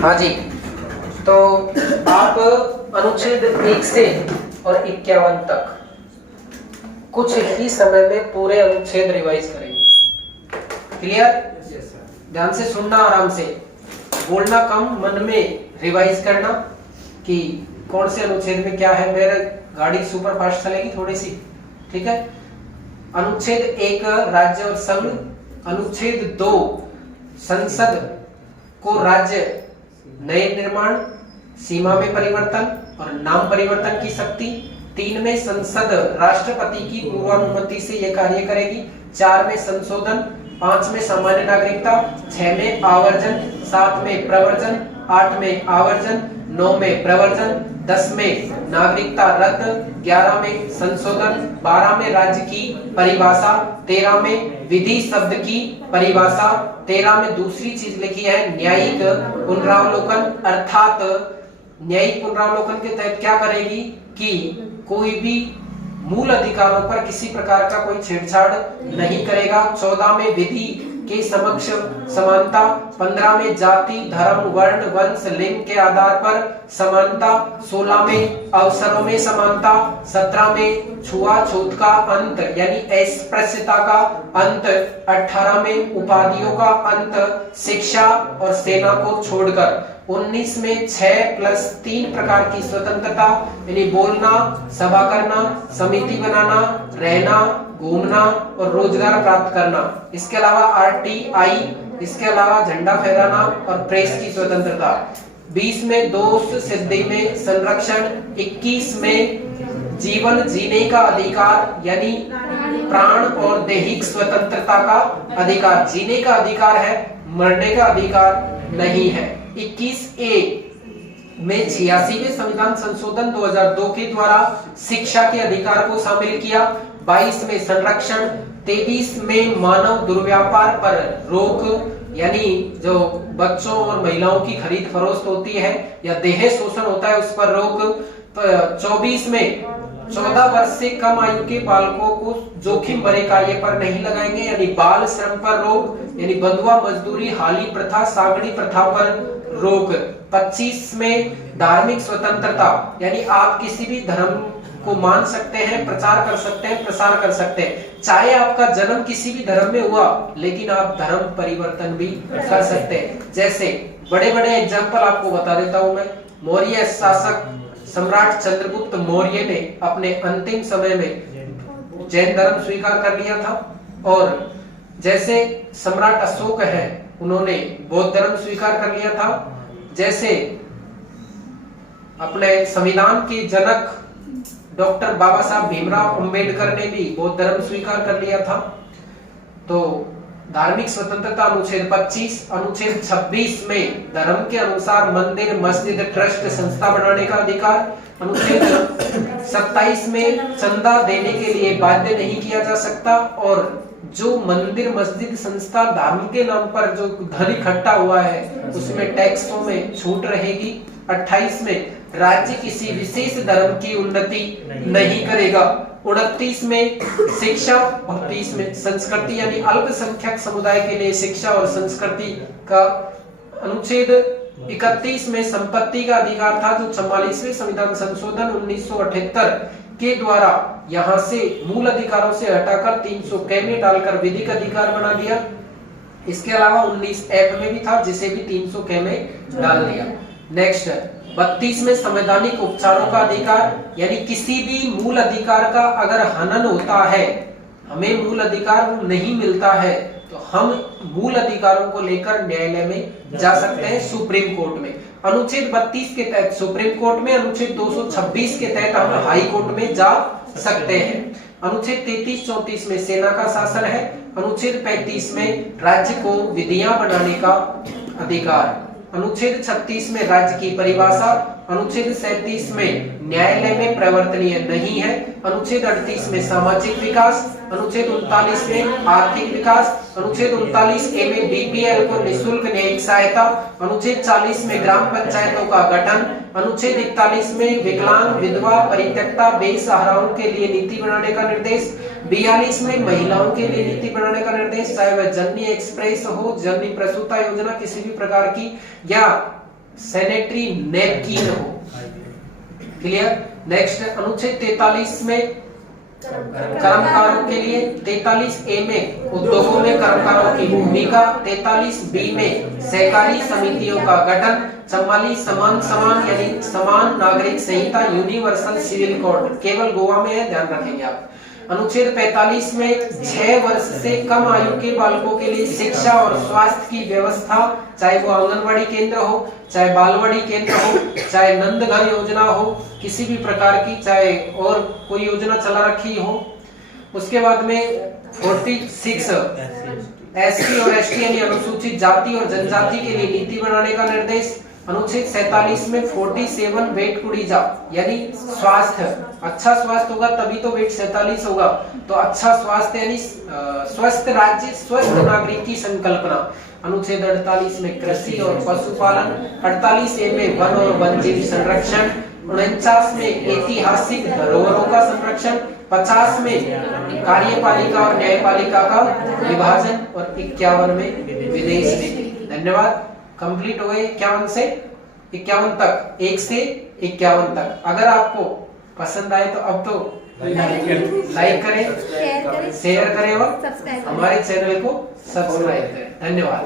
हाँ जी, तो आप अनुच्छेद 1 से और 51 तक कुछ ही समय में पूरे अनुच्छेद रिवाइज करेंगे। क्लियर? ध्यान से सुनना, आराम से बोलना कम, मन में रिवाइज करना कि कौन से अनुच्छेद में क्या है। मेरे गाड़ी सुपर फास्ट चलेगी थोड़ी सी, ठीक है। अनुच्छेद 1 राज्य और संघ, अनुच्छेद 2 संसद को राज्य नए निर्माण, सीमा में परिवर्तन और नाम परिवर्तन की शक्ति। 3 में संसद राष्ट्रपति की पूर्वानुमति से यह कार्य करेगी। 4 में संशोधन, 5 में सामान्य नागरिकता, 6 में आवर्जन, 7 में प्रवर्जन, 8 में आवर्जन, 9 में प्रवर्जन, 10 में नागरिकता रद्द, 11 में संशोधन, 12 में राज्य की परिभाषा, 13 में विधि शब्द की परिभाषा, 13 में दूसरी चीज लिखी है न्यायिक पुनरावलोकन। अर्थात न्यायिक पुनरावलोकन के तहत क्या करेगी कि कोई भी मूल अधिकारों पर किसी प्रकार का कोई छेड़छाड़ नहीं करेगा। 14 में विधि के समक्ष समानता, 15 में जाति, धर्म, वर्ण, वंश, लिंग के आधार पर समानता, 16 में अवसरों में समानता, 17 में छुआछूत का अंत यानी अस्पृश्यता का अंत, 18 में उपाधियों का अंत, शिक्षा और सेना को छोड़कर, 19 में 6+3 प्रकार की स्वतंत्रता यानी बोलना, सभा करना, समिति बनाना, रहना, घूमना और रोजगार प्राप्त करना। इसके अलावा आरटीआई, इसके अलावा झंडा फहराना और प्रेस की स्वतंत्रता। 20 में दोष सिद्धि में संरक्षण, 21 में जीवन जीने का अधिकार यानी प्राण और दैहिक स्वतंत्रता का अधिकार। जीने का अधिकार है, मरने का अधिकार नहीं है। 21A में 86वें संविधान संशोधन 2002 के द्वारा शिक्षा के अधिकार को शामिल किया। 22 में संरक्षण, 23 में मानव दुर्व्यापार पर रोक यानी जो बच्चों और महिलाओं की खरीद फरोख्त होती है या देह शोषण होता है उस पर रोक। 24 में 14 वर्ष से कम आयु के बालकों को जोखिम भरे कार्य पर नहीं लगाएंगे यानी बाल श्रम पर रोक यानी बंधुआ मजदूरी, हाली प्रथा, सागड़ी प्रथा पर रोक। 25 में धार्मिक स्वतंत्रता यानी आप किसी भी धर्म को मान सकते हैं, प्रचार कर सकते हैं, प्रसार कर सकते हैं। चाहे आपका जन्म किसी भी धर्म में हुआ लेकिन आप धर्म परिवर्तन भी कर सकते हैं। जैसे बड़े बड़े एग्जाम्पल आपको बता देता हूं मैं। मौर्य शासक सम्राट चंद्रगुप्त मौर्य ने अपने अंतिम समय में जैन धर्म स्वीकार कर लिया था, और जैसे सम्राट अशोक है उन्होंने बौद्ध धर्म स्वीकार कर लिया था। जैसे अपने संविधान के जनक डॉक्टर बाबा साहब भीमराव अंबेडकर ने भी बौद्ध धर्म स्वीकार कर लिया था। तो धार्मिक स्वतंत्रता अनुच्छेद 25, अनुच्छेद 26 में धर्म के अनुसार मंदिर, मस्जिद, ट्रस्ट, संस्था बनाने का अधिकार। अनुच्छेद 27 में चंदा देने के लिए बाध्य नहीं किया जा सकता, और जो मंदिर, मस्जिद, संस्था, धर्म के नाम पर जो धन इकट्ठा हुआ है उसमें टैक्सों में छूट रहेगी। 28 में राज्य किसी विशेष धर्म की उन्नति नहीं करेगा। 29 में शिक्षा और 30 में संस्कृति यानी अल्पसंख्यक समुदाय के लिए शिक्षा और संस्कृति का। अनुच्छेद 31 में संपत्ति का अधिकार था जो 44वें संविधान संशोधन 1978 के द्वारा यहां से मूल अधिकारों से हटाकर 300K में डालकर विधिक अधिकार बना दिया। इसके अलावा 19F में भी था जिसे भी 300K में डाल दिया। नेक्स्ट 32 में संवैधानिक उपचारों का अधिकार यानी किसी भी मूल अधिकार का अगर हनन होता है, हमें मूल अधिकार नहीं मिलता है, तो हम मूल अधिकारों को लेकर न्यायालय में जा सकते हैं, सुप्रीम कोर्ट में। अनुच्छेद 32 के तहत सुप्रीम कोर्ट में, अनुच्छेद 226 के तहत हम हाई कोर्ट में जा सकते हैं। अनुच्छेद 33-34 में सेना का शासन है। अनुच्छेद 35 में राज्य को विधियां बनाने का अधिकार। अनुच्छेद 36 में राज्य की परिभाषा। अनुच्छेद 37 में न्यायालय में प्रवर्तनीय नहीं है। अनुच्छेद 38 में सामाजिक विकास। अनुच्छेद 39 में आर्थिक विकास। अनुच्छेद 39A में बीपीएल को निःशुल्क न्यायिक सहायता। अनुच्छेद 40 में ग्राम पंचायतों का गठन। अनुच्छेद 41 में विकलांग, विधवा, परित्यक्ता, बेसहाराओं के लिए नीति बनाने का निर्देश। 42 में महिलाओं के लिए नीति बनाने का निर्देश, चाहे वह जननी एक्सप्रेस हो, जननी प्रसूता योजना किसी भी प्रकार की, या सैनिटरी नैपकिन हो। क्लियर। नेक्स्ट अनुच्छेद 43 में कर्मकारों के लिए, 43A में उद्योगों में कर्मकारों की भूमिका, 43B में सहकारी समितियों का गठन, 44 समान समान यानी समान नागरिक संहिता यूनिवर्सल सिविल कोड केवल गोवा में है, ध्यान रखेंगे आप। अनुच्छेद 45 में 6 वर्ष से कम आयु के बालकों के लिए शिक्षा और स्वास्थ्य की व्यवस्था, चाहे वो आंगनवाड़ी केंद्र हो, चाहे बालवाड़ी केंद्र हो, चाहे नंद घर योजना हो, किसी भी प्रकार की, चाहे और कोई योजना चला रखी हो। उसके बाद में 46 एससी और एसटी यानी अनुसूचित जाति और जनजाति के लिए नीति बनाने का निर्देश। अनुच्छेद 47 में 47 वेट कुड़ीजा यानी स्वास्थ्य, अच्छा स्वास्थ्य होगा तभी तो वेट 47 होगा। तो अच्छा स्वास्थ्य यानी स्वस्थ राज्य स्वस्थ नागरिक की संकल्पना। अनुच्छेद 48 में कृषि और पशुपालन, 48A में वन और वन्यजीव संरक्षण, 49 में ऐतिहासिक धरोहरों का संरक्षण, 50 में कार्यपालिका और न्यायपालिका का विभाजन और 51 में विदेश नीति। धन्यवाद। कंप्लीट हो गए 51 से 51 तक, 1 से 51 तक। अगर आपको पसंद आए तो अब तो लाइक करें, शेयर करें और हमारे चैनल को सब्सक्राइब करें। धन्यवाद।